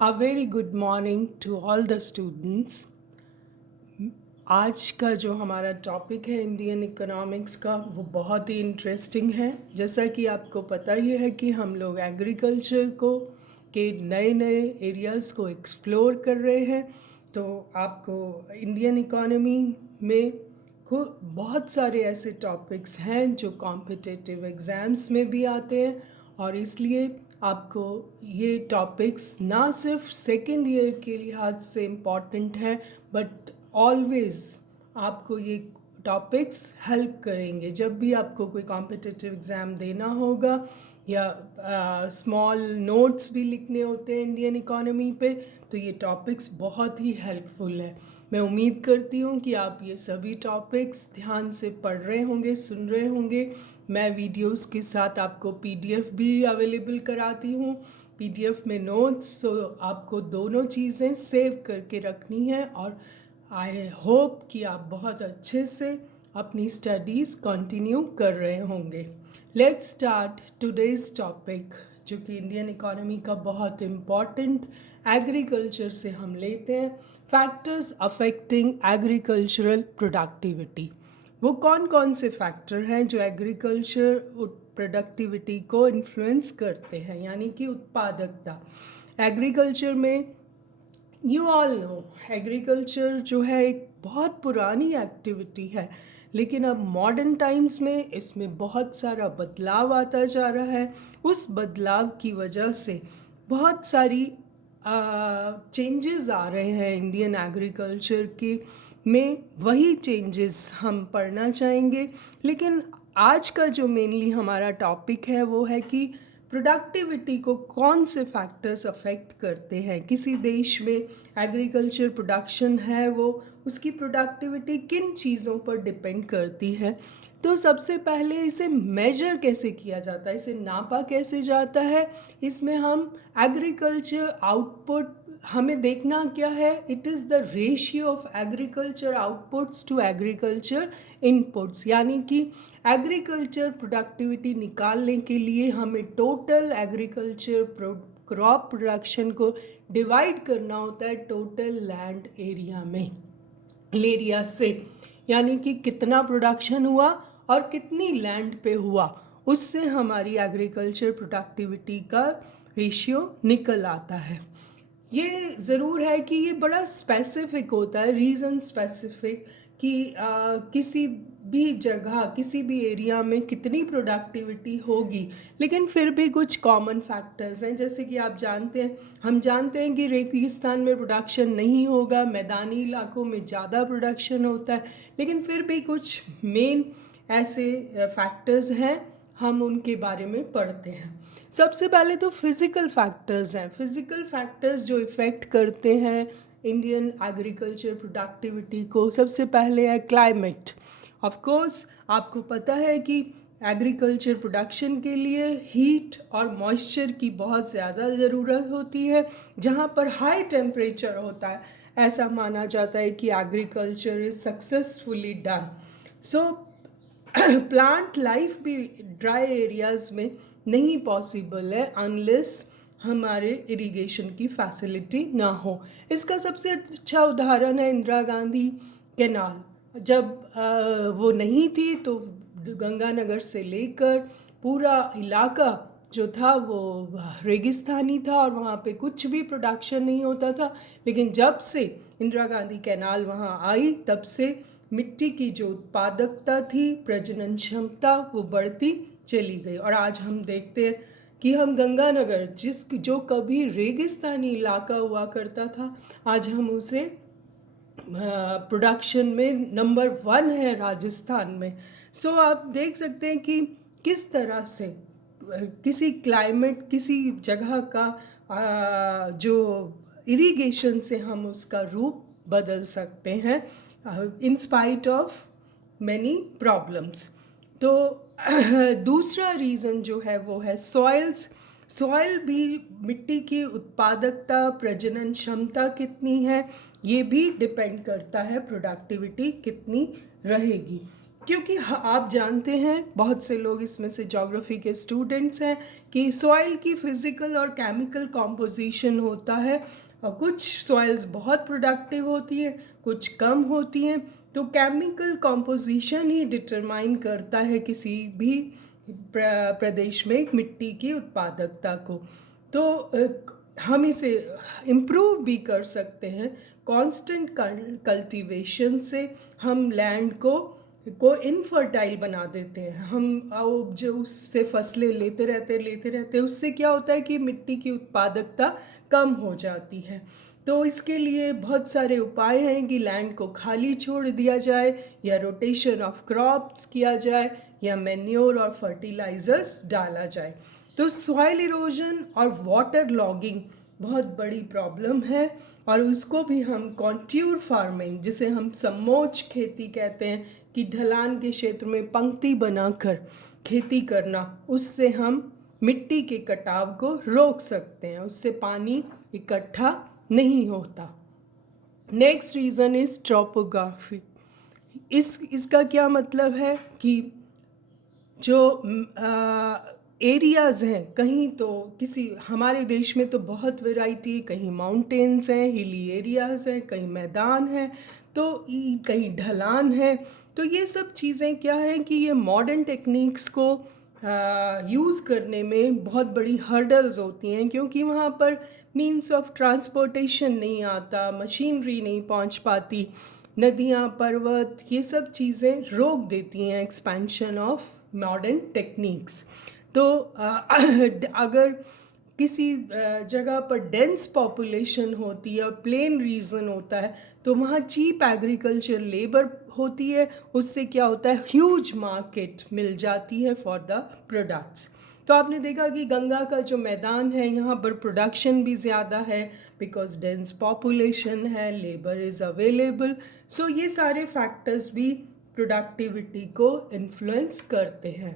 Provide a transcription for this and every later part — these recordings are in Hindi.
A very good morning to all the students. आज का जो हमारा टॉपिक है इंडियन इकोनॉमिक्स का वो बहुत ही इंटरेस्टिंग है। जैसा कि आपको पता ही है कि हम लोग एग्रीकल्चर को के नए नए एरियाज़ को एक्सप्लोर कर रहे हैं। तो आपको इंडियन इकोनॉमी में बहुत सारे ऐसे टॉपिक्स हैं जो कॉम्पिटिटिव एग्ज़ाम्स में भी आते हैं, और इसलिए आपको ये टॉपिक्स ना सिर्फ सेकेंड ईयर के लिहाज से इम्पॉर्टेंट हैं, बट ऑलवेज़ आपको ये टॉपिक्स हेल्प करेंगे जब भी आपको कोई कॉम्पिटिटिव एग्ज़ाम देना होगा या स्मॉल नोट्स भी लिखने होते हैं इंडियन इकोनॉमी पे। तो ये टॉपिक्स बहुत ही हेल्पफुल है। मैं उम्मीद करती हूँ कि आप ये सभी टॉपिक्स ध्यान से पढ़ रहे होंगे, सुन रहे होंगे। मैं वीडियोस के साथ आपको पीडीएफ भी अवेलेबल कराती हूँ। पीडीएफ में नोट्स, सो आपको दोनों चीज़ें सेव करके रखनी है, और आई होप कि आप बहुत अच्छे से अपनी स्टडीज़ कंटिन्यू कर रहे होंगे। लेट्स स्टार्ट टुडेज़ टॉपिक, जो कि इंडियन इकोनॉमी का बहुत इम्पॉर्टेंट एग्रीकल्चर से हम लेते हैं। Factors affecting agricultural productivity. वो कौन कौन से फैक्टर हैं जो एग्रीकल्चर प्रोडक्टिविटी को इन्फ्लुएंस करते हैं, यानी कि उत्पादकता। एग्रीकल्चर में यू ऑल नो एग्रीकल्चर जो है एक बहुत पुरानी एक्टिविटी है, लेकिन अब मॉडर्न टाइम्स में इसमें बहुत सारा बदलाव आता जा रहा है। उस बदलाव की वजह से बहुत सारी चेंजेस आ रहे हैं इंडियन एग्रीकल्चर की में। वही चेंजेस हम पढ़ना चाहेंगे, लेकिन आज का जो मेनली हमारा टॉपिक है वो है कि प्रोडक्टिविटी को कौन से फैक्टर्स अफेक्ट करते हैं। किसी देश में एग्रीकल्चर प्रोडक्शन है, वो उसकी प्रोडक्टिविटी किन चीज़ों पर डिपेंड करती है। तो सबसे पहले इसे मेजर कैसे किया जाता है, इसे नापा कैसे जाता है। इसमें हम एग्रीकल्चर आउटपुट, हमें देखना क्या है, it is the ratio of agriculture outputs to agriculture inputs. यानी कि एग्रीकल्चर प्रोडक्टिविटी निकालने के लिए हमें टोटल एग्रीकल्चर क्रॉप प्रोडक्शन को डिवाइड करना होता है टोटल लैंड एरिया में, एरिया से। यानी कि कितना प्रोडक्शन हुआ और कितनी लैंड पे हुआ, उससे हमारी एग्रीकल्चर प्रोडक्टिविटी का रेशियो निकल आता है। ये ज़रूर है कि ये बड़ा स्पेसिफिक होता है, रीज़न स्पेसिफिक, कि किसी भी जगह किसी भी एरिया में कितनी प्रोडक्टिविटी होगी। लेकिन फिर भी कुछ कॉमन फैक्टर्स हैं, जैसे कि आप जानते हैं, हम जानते हैं कि रेगिस्तान में प्रोडक्शन नहीं होगा, मैदानी इलाकों में ज़्यादा प्रोडक्शन होता है। लेकिन फिर भी कुछ मेन ऐसे फैक्टर्स हैं, हम उनके बारे में पढ़ते हैं। सबसे पहले तो फिज़िकल फैक्टर्स हैं। फिज़िकल फैक्टर्स जो इफ़ेक्ट करते हैं इंडियन एग्रीकल्चर प्रोडक्टिविटी को, सबसे पहले है क्लाइमेट। ऑफ कोर्स आपको पता है कि एग्रीकल्चर प्रोडक्शन के लिए हीट और मॉइस्चर की बहुत ज़्यादा ज़रूरत होती है। जहाँ पर हाई टेम्परेचर होता है, ऐसा माना जाता है कि agriculture is successfully done. So plant life भी ड्राई एरियाज़ में नहीं पॉसिबल है अनलेस हमारे इरिगेशन की फैसिलिटी ना हो। इसका सबसे अच्छा उदाहरण है इंदिरा गांधी कैनाल। जब वो नहीं थी तो गंगानगर से लेकर पूरा इलाका जो था वो रेगिस्तानी था और वहाँ पे कुछ भी प्रोडक्शन नहीं होता था। लेकिन जब से इंदिरा गांधी कैनाल वहाँ आई, तब से मिट्टी की जो उत्पादकता थी, प्रजनन क्षमता, वो बढ़ती चली गई। और आज हम देखते हैं कि हम गंगानगर, जो कभी रेगिस्तानी इलाका हुआ करता था, आज हम उसे प्रोडक्शन में नंबर 1 है राजस्थान में। सो आप देख सकते हैं कि किस तरह से किसी क्लाइमेट, किसी जगह का जो इरिगेशन से हम उसका रूप बदल सकते हैं in spite of many problems. तो दूसरा रीज़न जो है वो है सॉइल्स। सॉइल भी, मिट्टी की उत्पादकता, प्रजनन क्षमता कितनी है, ये भी डिपेंड करता है प्रोडक्टिविटी कितनी रहेगी। क्योंकि आप जानते हैं, बहुत से लोग इसमें से ज्योग्राफी के स्टूडेंट्स हैं, कि सॉइल की फिज़िकल और केमिकल कॉम्पोजिशन होता है, और कुछ सॉइल्स बहुत प्रोडक्टिव होती हैं, कुछ कम होती हैं। तो केमिकल कॉम्पोजिशन ही डिटरमाइन करता है किसी भी प्रदेश में मिट्टी की उत्पादकता को। तो हम इसे इम्प्रूव भी कर सकते हैं कांस्टेंट कल्टीवेशन से। हम लैंड को इनफर्टाइल बना देते हैं, हम जो उससे फसलें लेते रहते उससे क्या होता है कि मिट्टी की उत्पादकता कम हो जाती है। तो इसके लिए बहुत सारे उपाय हैं कि लैंड को खाली छोड़ दिया जाए, या रोटेशन ऑफ क्रॉप्स किया जाए, या मैन्योर और फर्टिलाइजर्स डाला जाए। तो सॉइल इरोजन और वाटर लॉगिंग बहुत बड़ी प्रॉब्लम है, और उसको भी हम कॉन्ट्यूर फार्मिंग, जिसे हम समोच्च खेती कहते हैं, कि ढलान के क्षेत्र में पंक्ति बनाकर खेती करना, उससे हम मिट्टी के कटाव को रोक सकते हैं, उससे पानी इकट्ठा नहीं होता। Next reason is topography. इसका क्या मतलब है कि जो एरियाज़ हैं, कहीं तो किसी हमारे देश में तो बहुत वैरायटी, कहीं माउंटेन्स हैं, हिली एरियाज़ हैं, कहीं मैदान हैं, तो कहीं ढलान है। तो ये सब चीज़ें क्या हैं कि ये मॉडर्न टेक्निक्स को यूज़ करने में बहुत बड़ी हर्डल्स होती हैं, क्योंकि वहाँ पर मीन्स ऑफ ट्रांसपोर्टेशन नहीं आता, मशीनरी नहीं पहुँच पाती, नदियाँ, पर्वत, ये सब चीज़ें रोक देती हैं एक्सपेंशन ऑफ मॉडर्न टेक्निक्स। तो अगर किसी जगह पर डेंस पॉपुलेशन होती है और प्लेन रीजन होता है, तो वहाँ चीप एग्रीकल्चर लेबर होती है, उससे क्या होता है, ह्यूज मार्केट मिल जाती है फॉर द प्रोडक्ट्स। तो आपने देखा कि गंगा का जो मैदान है, यहाँ पर प्रोडक्शन भी ज़्यादा है, बिकॉज डेंस पॉपुलेशन है, लेबर इज़ अवेलेबल। सो ये सारे फैक्टर्स भी प्रोडक्टिविटी को इन्फ्लुएंस करते हैं।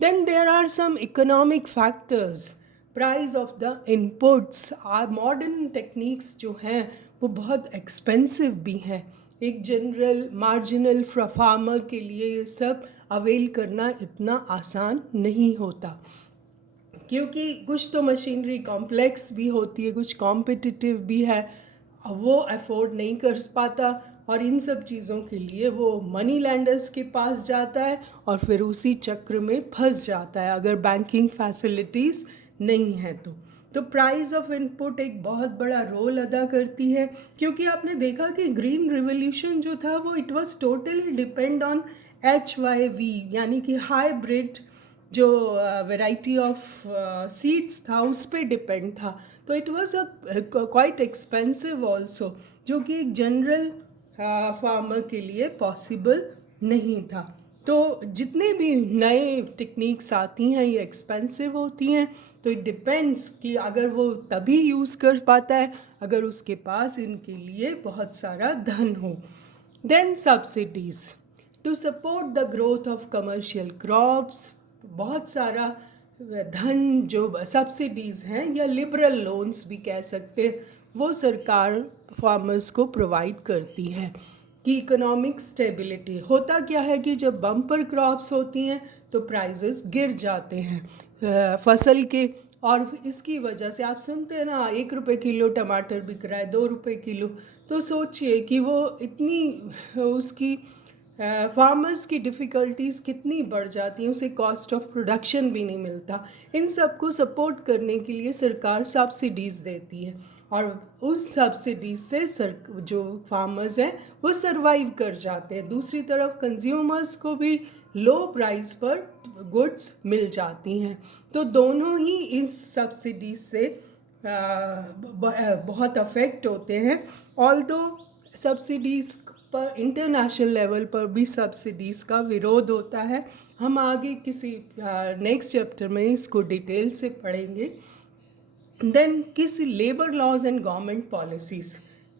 Then there are some economic factors, price of the inputs. Modern techniques जो हैं वो बहुत एक्सपेंसिव भी हैं। एक जनरल मार्जिनल फार्मर के लिए ये सब अवेल करना इतना आसान नहीं होता, क्योंकि कुछ तो मशीनरी कॉम्प्लेक्स भी होती है, कुछ कॉम्पिटिटिव भी है, वो अफोर्ड नहीं कर पाता, और इन सब चीज़ों के लिए वो मनी लैंडर्स के पास जाता है, और फिर उसी चक्र में फंस जाता है अगर बैंकिंग फैसिलिटीज़ नहीं है तो प्राइस ऑफ इनपुट एक बहुत बड़ा रोल अदा करती है। क्योंकि आपने देखा कि ग्रीन रिवोल्यूशन जो था वो it was totally depend on HYV, यानी कि हाइब्रिड जो वैरायटी ऑफ सीड्स था उस पर डिपेंड था। तो it was a quite expensive also, जो कि एक जनरल फार्मर के लिए पॉसिबल नहीं था। तो जितने भी नए टेक्निक्स आती हैं ये एक्सपेंसिव होती हैं। तो इट डिपेंड्स कि अगर वो तभी यूज़ कर पाता है अगर उसके पास इनके लिए बहुत सारा धन हो। Then subsidies to support the growth of commercial crops. बहुत सारा धन जो सब्सिडीज़ हैं या लिबरल लोन्स भी कह सकते हैं, वो सरकार फार्मर्स को प्रोवाइड करती है कि इकोनॉमिक स्टेबिलिटी। होता क्या है कि जब बम्पर क्रॉप्स होती हैं तो प्राइसेस गिर जाते हैं फसल के, और इसकी वजह से आप सुनते हैं ना, 1 रुपये किलो टमाटर बिक रहा है, 2 रुपये किलो। तो सोचिए कि वो इतनी उसकी फार्मर्स की डिफ़िकल्टीज़ कितनी बढ़ जाती हैं, उसे कॉस्ट ऑफ प्रोडक्शन भी नहीं मिलता। इन सब को सपोर्ट करने के लिए सरकार सब्सिडीज़ देती है, और उस सब्सिडीज से जो फार्मर्स हैं वो सरवाइव कर जाते हैं। दूसरी तरफ कंज्यूमर्स को भी लो प्राइस पर गुड्स मिल जाती हैं। तो दोनों ही इस सब्सिडीज से बहुत अफेक्ट होते हैं। ऑल्दो सब्सिडीज़ पर इंटरनेशनल लेवल पर भी सब्सिडीज़ का विरोध होता है। हम आगे किसी नेक्स्ट चैप्टर में इसको डिटेल से पढ़ेंगे। देन किसी labour laws and government policies,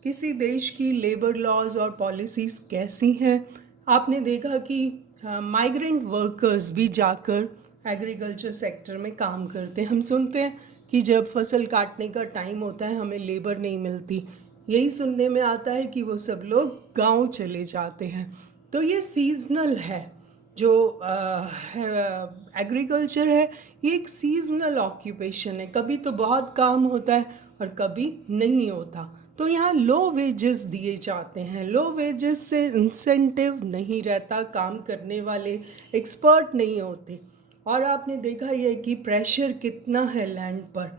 किसी देश की लेबर लॉज और पॉलिसीज़ कैसी हैं। आपने देखा कि माइग्रेंट वर्कर्स भी जाकर एग्रीकल्चर सेक्टर में काम करते हैं। हम सुनते हैं कि जब फसल काटने का टाइम होता है हमें लेबर नहीं मिलती, यही सुनने में आता है कि वो सब लोग गांव चले जाते हैं। तो ये सीजनल है, जो एग्रीकल्चर है ये एक सीजनल ऑक्यूपेशन है, कभी तो बहुत काम होता है और कभी नहीं होता। तो यहाँ लो वेजेस दिए जाते हैं। लो वेजेस से इंसेंटिव नहीं रहता, काम करने वाले एक्सपर्ट नहीं होते, और आपने देखा ही है कि प्रेशर कितना है लैंड पर,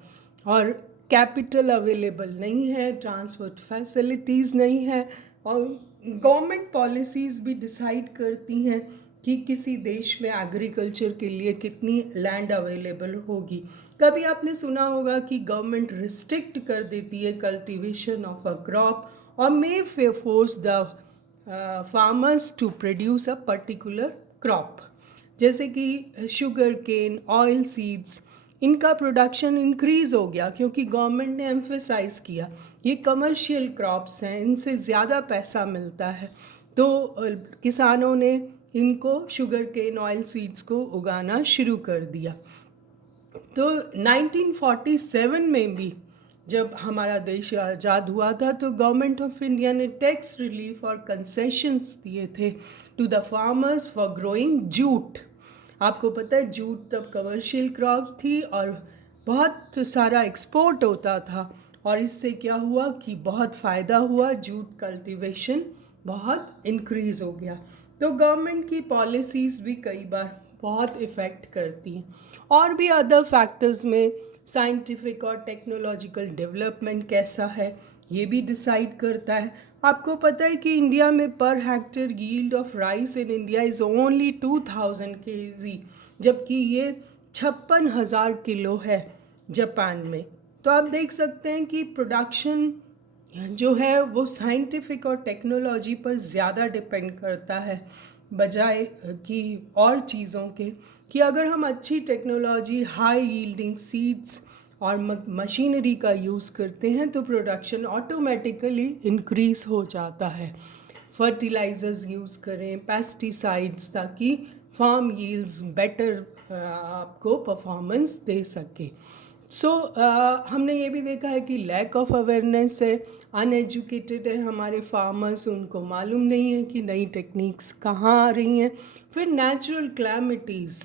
और कैपिटल अवेलेबल नहीं है, ट्रांसपोर्ट फैसिलिटीज़ नहीं है, और गवर्नमेंट पॉलिसीज़ भी डिसाइड करती हैं कि किसी देश में एग्रीकल्चर के लिए कितनी लैंड अवेलेबल होगी। कभी आपने सुना होगा कि गवर्नमेंट रिस्ट्रिक्ट कर देती है कल्टीवेशन ऑफ अ क्रॉप और may force the farmers to produce a particular crop, जैसे कि शुगर केन, ऑयल सीड्स, इनका प्रोडक्शन इंक्रीज हो गया क्योंकि गवर्नमेंट ने एम्फेसाइज किया ये कमर्शियल क्रॉप्स हैं, इनसे ज़्यादा पैसा मिलता है। तो किसानों ने इनको शुगर केन, ऑयल सीड्स को उगाना शुरू कर दिया। तो 1947 में भी जब हमारा देश आज़ाद हुआ था तो गवर्नमेंट ऑफ इंडिया ने टैक्स रिलीफ और कंसेशंस दिए थे to the farmers for growing jute. आपको पता है जूट तब कमर्शियल क्रॉप थी और बहुत सारा एक्सपोर्ट होता था, और इससे क्या हुआ कि बहुत फ़ायदा हुआ, जूट कल्टीवेशन बहुत इंक्रीज़ हो गया। तो गवर्नमेंट की पॉलिसीज़ भी कई बार बहुत इफ़ेक्ट करती हैं। और भी अदर फैक्टर्स में साइंटिफिक और टेक्नोलॉजिकल डेवलपमेंट कैसा है ये भी डिसाइड करता है। आपको पता है कि इंडिया में per hectare yield of rice in India is only 2000 kg, जबकि ये 56,000 किलो है जापान में। तो आप देख सकते हैं कि प्रोडक्शन जो है वो साइंटिफिक और टेक्नोलॉजी पर ज़्यादा डिपेंड करता है बजाय कि और चीज़ों के, कि अगर हम अच्छी टेक्नोलॉजी, हाई यील्डिंग सीड्स और मशीनरी का यूज़ करते हैं तो प्रोडक्शन ऑटोमेटिकली इंक्रीज हो जाता है। फर्टिलाइज़र्स यूज़ करें, पेस्टिसाइड्स, ताकि फार्म यील्ड्स बेटर आपको परफॉर्मेंस दे सके। सो हमने ये भी देखा है कि लैक ऑफ अवेयरनेस है, अनएजुकेटेड है हमारे फार्मर्स, उनको मालूम नहीं है कि नई टेक्निक्स कहाँ आ रही हैं। फिर natural calamities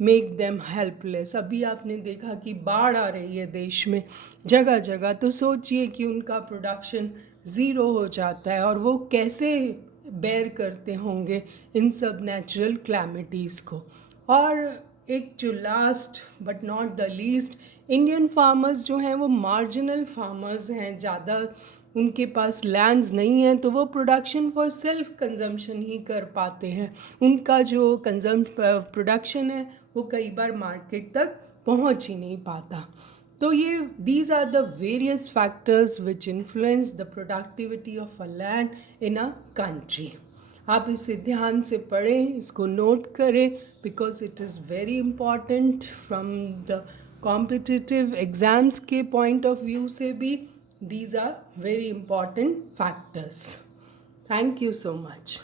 make them helpless. अभी आपने देखा कि बाढ़ आ रही है देश में जगह जगह, तो सोचिए कि उनका प्रोडक्शन ज़ीरो हो जाता है और वो कैसे बेयर करते होंगे इन सब नेचुरल क्लैमिटीज़ को। और एक जो last but not the least, Indian farmers जो हैं वो मार्जिनल फार्मर्स हैं, ज़्यादा उनके पास लैंड्स नहीं हैं, तो वो प्रोडक्शन फॉर सेल्फ कंजम्पशन ही कर पाते हैं। उनका जो प्रोडक्शन है वो कई बार मार्केट तक पहुंच ही नहीं पाता। तो ये these are the various factors which influence the productivity of a land in a country. आप इसे ध्यान से पढ़ें, इसको नोट करें, because it is very important from the competitive exams के पॉइंट ऑफ व्यू से भी। These are very important factors. Thank you so much.